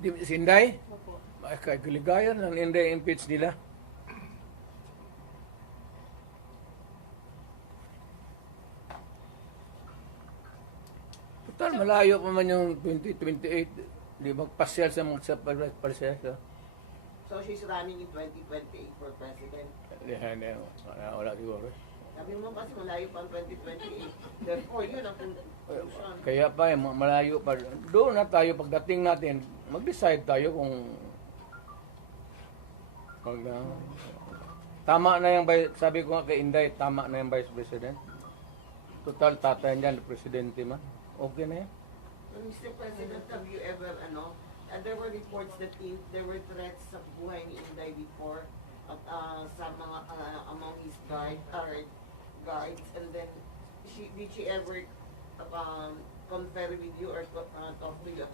Si Inday? Opo. Ay, kaligayan ng Inday impeach nila. Total, malayo pa man yung 2028. Di magpasyal sa mga sa proseso. So she's running in 2028 for president. Hindi, wala siguro. Sabi mo kasi malayo pa ang 2028. Therefore, yun ang conclusion. Kaya pa, malayo pa. Doon na tayo, pagdating natin, mag-decide tayo kung tama na yung, sabi ko nga kay Inday, tama na yung Vice President. Total, tatay niyan, presidente man. Okay na yan. Mr. President, have you ever, there were reports that there were threats sa buhay ni Inday before sa mga, among his guards, and then, did she ever confer with you or talk to you